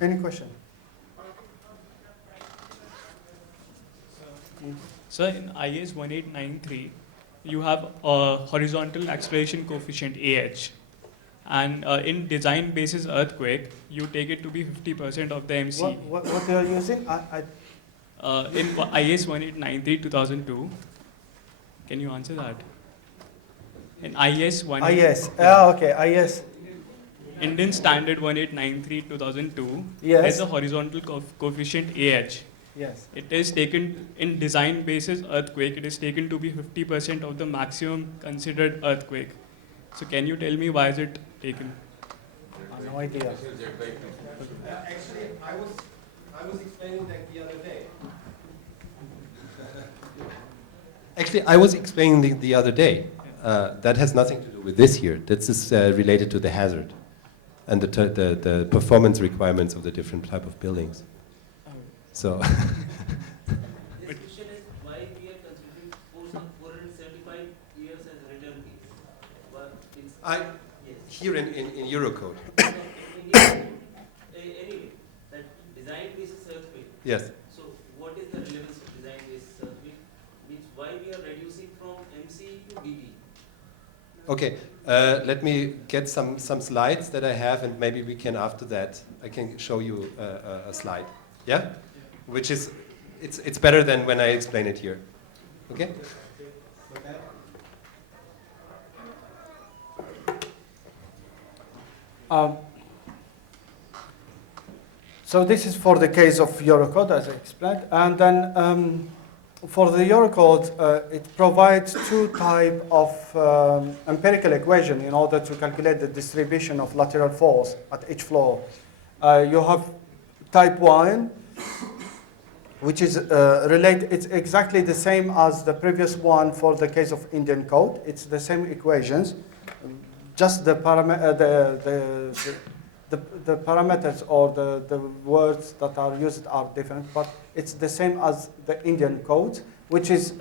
Any question? So in IS 1893, you have a horizontal acceleration coefficient AH. And in design basis earthquake, you take it to be 50% of the MC. What you are using? In IS 1893 2002, can you answer that? In IS 1893. Yes. Okay. Yes. Indian Standard 1893 2002, Yes. there's a horizontal coefficient AH. Yes. It is taken in design basis earthquake, it is taken to be 50% of the maximum considered earthquake. So can you tell me why is it taken? No idea. Actually, I was explaining that the other day. Actually, I was explaining the other day. That has nothing to do with this here. This is related to the hazard and the performance requirements of the different type of buildings. So. This question is why we are considering 475 years as return case. But it's Here in Eurocode. Anyway, that design basis earthquake. Yes. So what is the relevance of design basis earthquake? Means why we are reducing from MC to DB? Okay, let me get some slides that I have, and maybe we can after that I can show you a slide. Yeah, which is it's better than when I explain it here. Okay. So this is for the case of Eurocode, as I explained, and then for the Eurocode, it provides two types of empirical equation in order to calculate the distribution of lateral force at each floor. You have type 1, which is related. It's exactly the same as the previous one for the case of Indian code. It's the same equations, just the parameters or the words that are used are different, but it's the same as the Indian code, which is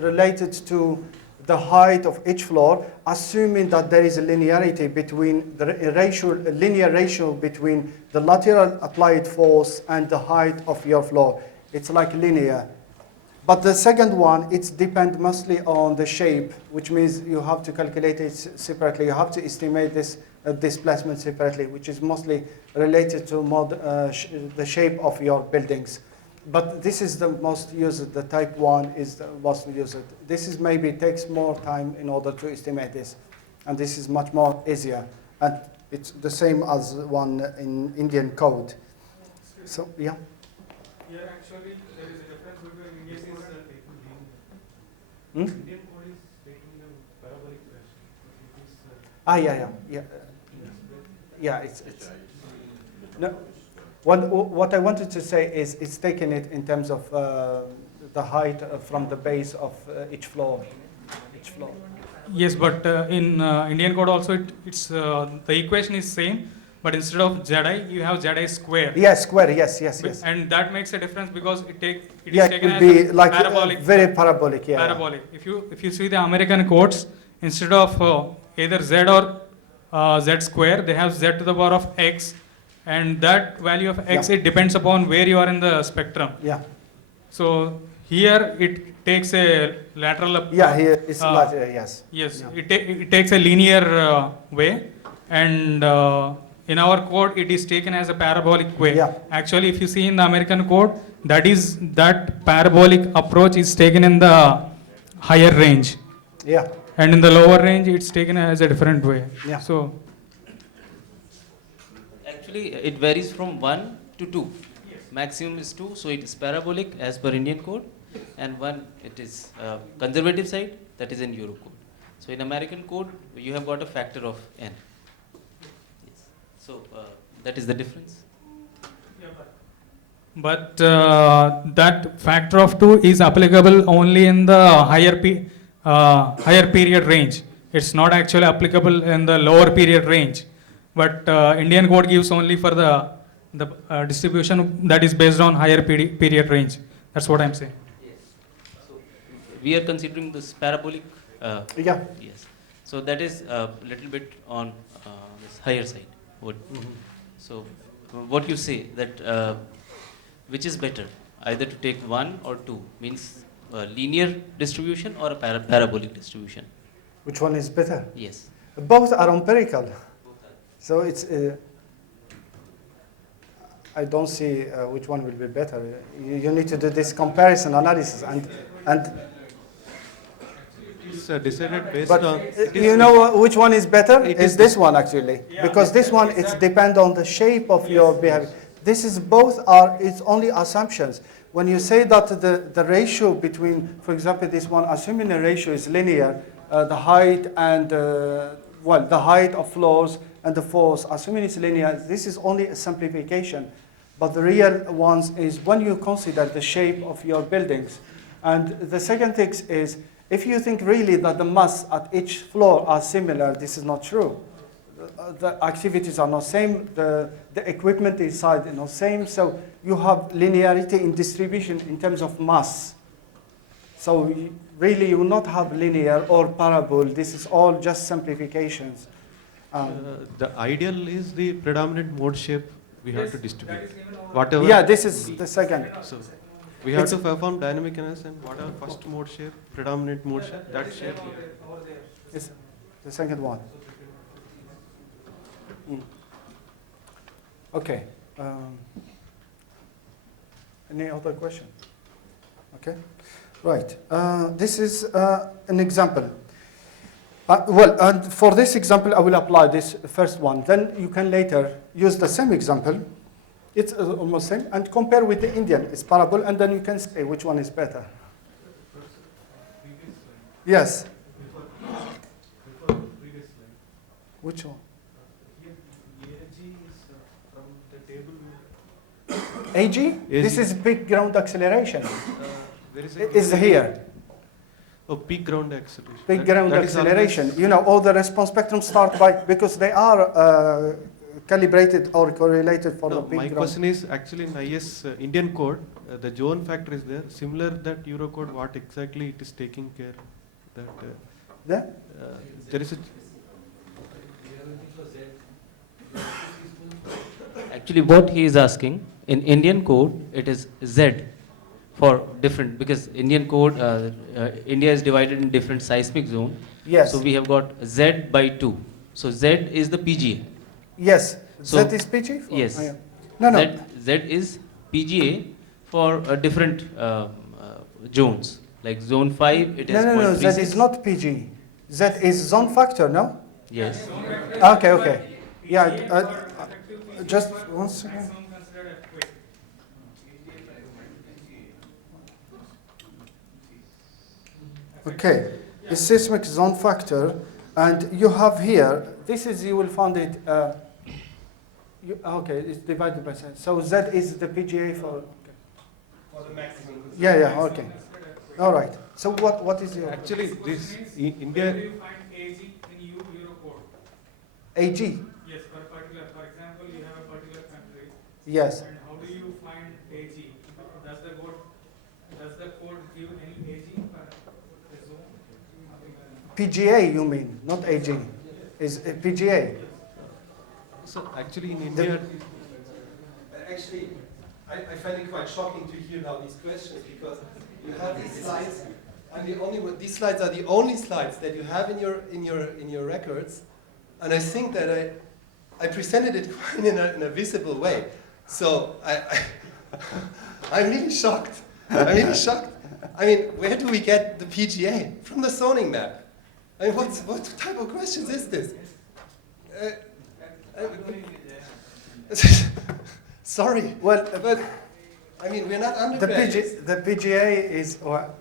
related to the height of each floor, assuming that there is a linearity between the linear ratio between the lateral applied force and the height of your floor. It's like linear. But the second one, it depends mostly on the shape, which means you have to calculate it separately. You have to estimate this displacement separately, which is mostly related to the shape of your buildings. But this is the most used, the type 1 is the most used. This is maybe takes more time in order to estimate this. And this is much more easier. And it's the same as one in Indian code. So, yeah. Here actually there is a difference between Indian code and Hmm? Indian code is taking the parabolic fashion. Yeah, it's no. What I wanted to say is it's taking it in terms of the height from the base of each floor. Yes, but in Indian code also it's the equation is same, but instead of Zi you have Zi square. Yes, square. Yes. And that makes a difference because it is Yeah, it taken will as be a like parabolic. very parabolic. Yeah. Parabolic. If you see the American codes, instead of either Z or Z square, they have Z to the power of X, and that value of X, it depends upon where you are in the spectrum. Yeah. So here it takes a lateral. Here it's lateral. Yes. Yes, Yeah. it takes a linear way, and in our code it is taken as a parabolic way. Yeah. Actually, if you see in the American code, that parabolic approach is taken in the higher range. Yeah. And in the lower range, it's taken as a different way. Yeah. So Actually, it varies from 1 to 2. Maximum is 2, so it is parabolic as per Indian code, and 1 it is conservative side, that is in Euro code. So in American code, you have got a factor of n. Yes. So that is the difference. but that factor of 2 is applicable only in the higher period range. It's not actually applicable in the lower period range. But Indian code gives only for the distribution that is based on higher period range. That's what I'm saying. Yes. So we are considering this parabolic. Yeah. Yes. So that is a little bit on this higher side. So what you say that which is better, either to take 1 or 2, means linear distribution or a parabolic distribution. Which one is better? Yes. Both are empirical. So it's, I don't see which one will be better. You need to do this comparison analysis and It's decided based but on. you know which one is better? It Is is this one actually. Because this one, it's depend on the shape of your behavior. This is both are, it's only assumptions. When you say that the ratio between, for example, this one, assuming a ratio is linear, the height and, well, the height of floors and the force, assuming it's linear, this is only a simplification. But the real ones is when you consider the shape of your buildings. And the second thing is, if you think really that the mass at each floor are similar, this is not true. The activities are not same, the equipment inside is not same, so you have linearity in distribution in terms of mass. So really you will not have linear or parabol, this is all just simplifications. The ideal is the predominant mode shape we have to distribute. Whatever. Yeah, this is the second. So we have to perform dynamic analysis and whatever first mode shape, predominant mode shape, that shape. It's the second one. Okay. Any other question? Okay. Right. This is an example. Well, and for this example, I will apply this first one. Then you can later use the same example. It's almost same, and compare with the Indian. It's parable, and then you can say which one is better. Yes. Which one? AG? This is peak ground acceleration. Is here. Oh, peak ground acceleration. Peak ground That is acceleration. always- You know, all the response spectrum start by, because they are calibrated or correlated for No, the peak my ground. question is actually in IS Indian code, the zone factor is there. Similar that Eurocode, what exactly it is taking care that Yeah? there is a Actually, what he is asking, in Indian code, it is Z for different, because Indian code, India is divided in different seismic zone. Yes. So we have got Z by 2. So Z is the PGA. Yes. So- That is PG? Yes. Oh, yeah. No, no. Z is PGA for different zones. Like zone 5, it is No, 0.36. that is not PG. That is zone factor, no? Yes. Okay, okay. Yeah, just one second. Okay, the seismic zone factor, and you have here, this is, you will find it, okay, it's divided by 7. So Z is the PGA for, yeah, okay. All right. So what is your actually this India. Where do you find AG in Eurocode? AG? Yes, for example, you have a particular country, Yes. and how do you find AG? Does the code give any AG for the zone? PGA, you mean, not AG. Is PGA. So actually in The- India, Actually, I find it quite shocking to hear now these questions because you have these slides, and these slides are the only slides that you have in your records, and I think that I presented it quite in a visible way. So I'm really shocked. I'm really shocked. I mean, where do we get the PGA? From the zoning map. I mean, what type of questions is this? Sorry. Well, But, I mean, we're not undergraduates. the PGA is, well,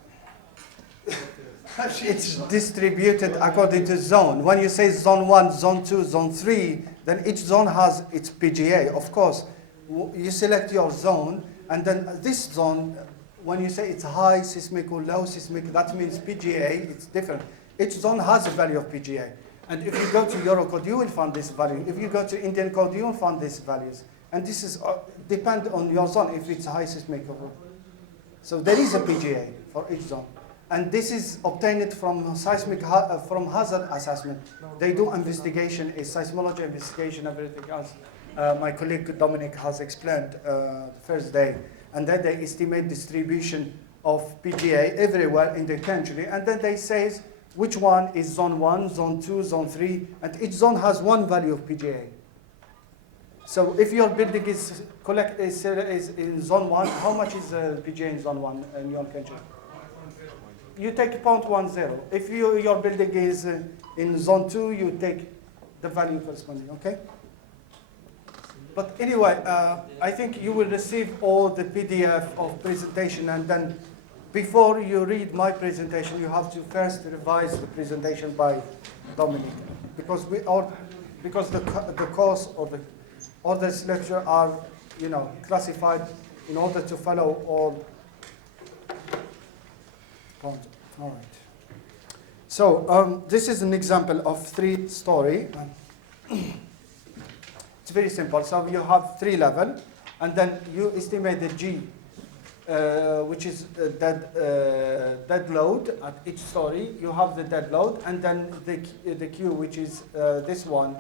it's distributed according to zone. When you say zone 1, zone 2, zone 3, then each zone has its PGA. Of course, you select your zone, and then this zone, when you say it's high seismic or low seismic, that means PGA, it's different. Each zone has a value of PGA. And if you go to Eurocode, you will find this value. If you go to Indian code, you will find these values. And this is depend on your zone, if it's high seismic or low. So there is a PGA for each zone. And this is obtained from seismic, from hazard assessment. They do investigation, a seismology investigation, everything else. my colleague Dominic has explained the first day, and then they estimate distribution of PGA everywhere in the country, and then they say which one is zone 1, zone 2, zone 3, and each zone has one value of PGA. So if your building is in zone 1, how much is PGA in zone 1 in your country? You take 0.10. If your building is in zone 2, you take the value corresponding, okay? But anyway, I think you will receive all the PDF of presentation, and then before you read my presentation, you have to first revise the presentation by Dominic, because the course or this lecture are, classified in order to follow all. All right. So this is an example of 3-story. It's very simple. So you have 3 levels, and then you estimate the G, which is dead load at each story. You have the dead load, and then the Q, which is this one,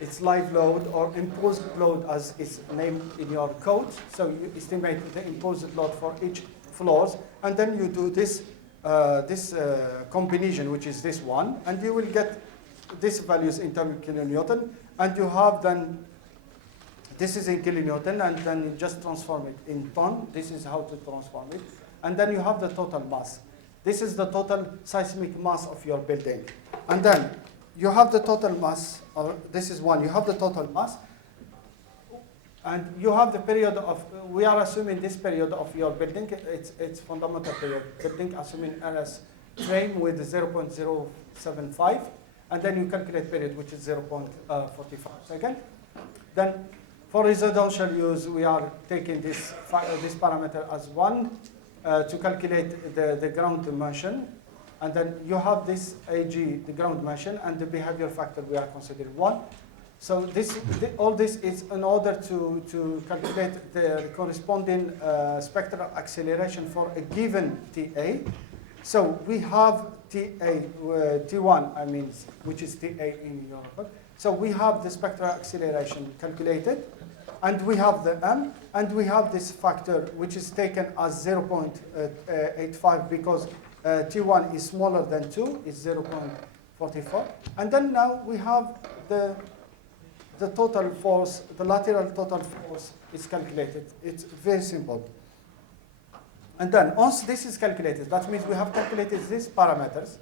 it's live load or imposed load as it's named in your code. So you estimate the imposed load for each floors, and then you do this combination, which is this one, and you will get these values in terms of kilonewton, and you have then, this is in kilonewton, and then you just transform it in ton. This is how to transform it. And then you have the total mass. This is the total seismic mass of your building. And then you have the total mass, or this is one, you have the total mass, and you have the period of, we are assuming this period of your building, it's fundamental period, building assuming RS frame with 0.075, and then you calculate period, which is 0.45 seconds. Then for residential use, we are taking this parameter as 1 to calculate the ground dimension. And then you have this AG, the ground dimension, and the behavior factor we are considering 1. So all this is in order to calculate the corresponding spectral acceleration for a given TA. So we have T1, which is TA in Europe. So we have the spectral acceleration calculated, and we have the M, and we have this factor, which is taken as 0.85 because T1 is smaller than 2, is 0.44. And then now we have the total force, the lateral total force is calculated. It's very simple. And then once this is calculated, that means we have calculated these parameters,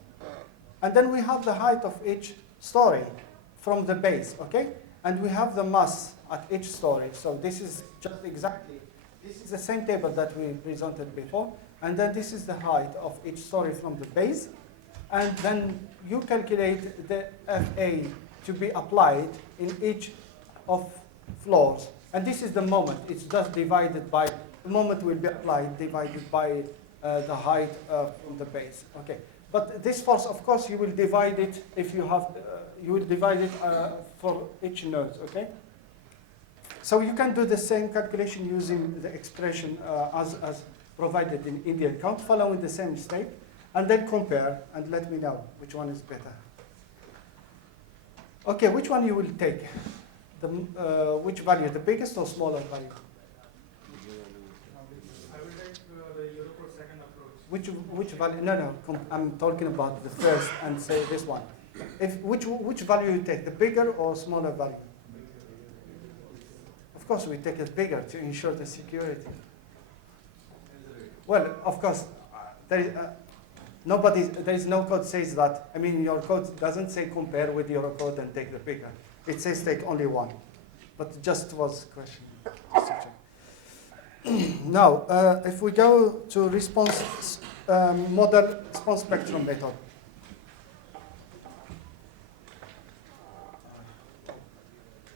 and then we have the height of each story from the base, okay? And we have the mass at each story. So this is just exactly, this is the same table that we presented before, and then this is the height of each story from the base, and then you calculate the FA to be applied in each of floors. And this is the moment. It's just divided by, the moment will be applied, divided by the height from the base. Okay. But this force, of course, you will divide it if you have, you will divide it for each node, okay? So you can do the same calculation using the expression as provided in Indian count, following the same step, and then compare, and let me know which one is better. Okay, which one you will take? Which value, the biggest or smaller value? I will take the Eurocode second approach. Which value? No, I'm talking about the first and say this one. Which value you take, the bigger or smaller value? Of course, we take it bigger to ensure the security. Well, of course, there is no code says that. I mean, your code doesn't say compare with your code and take the bigger. It says take only one. But just was a question. Now, if we go to response model response spectrum method.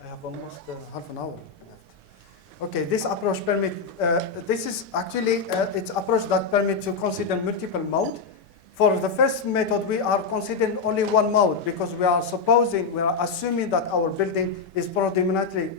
I have almost half an hour left. Okay, this approach permits, this is actually, it's approach that permits to consider multiple modes. For the first method, we are considering only one mode because we are assuming that our building is predominantly,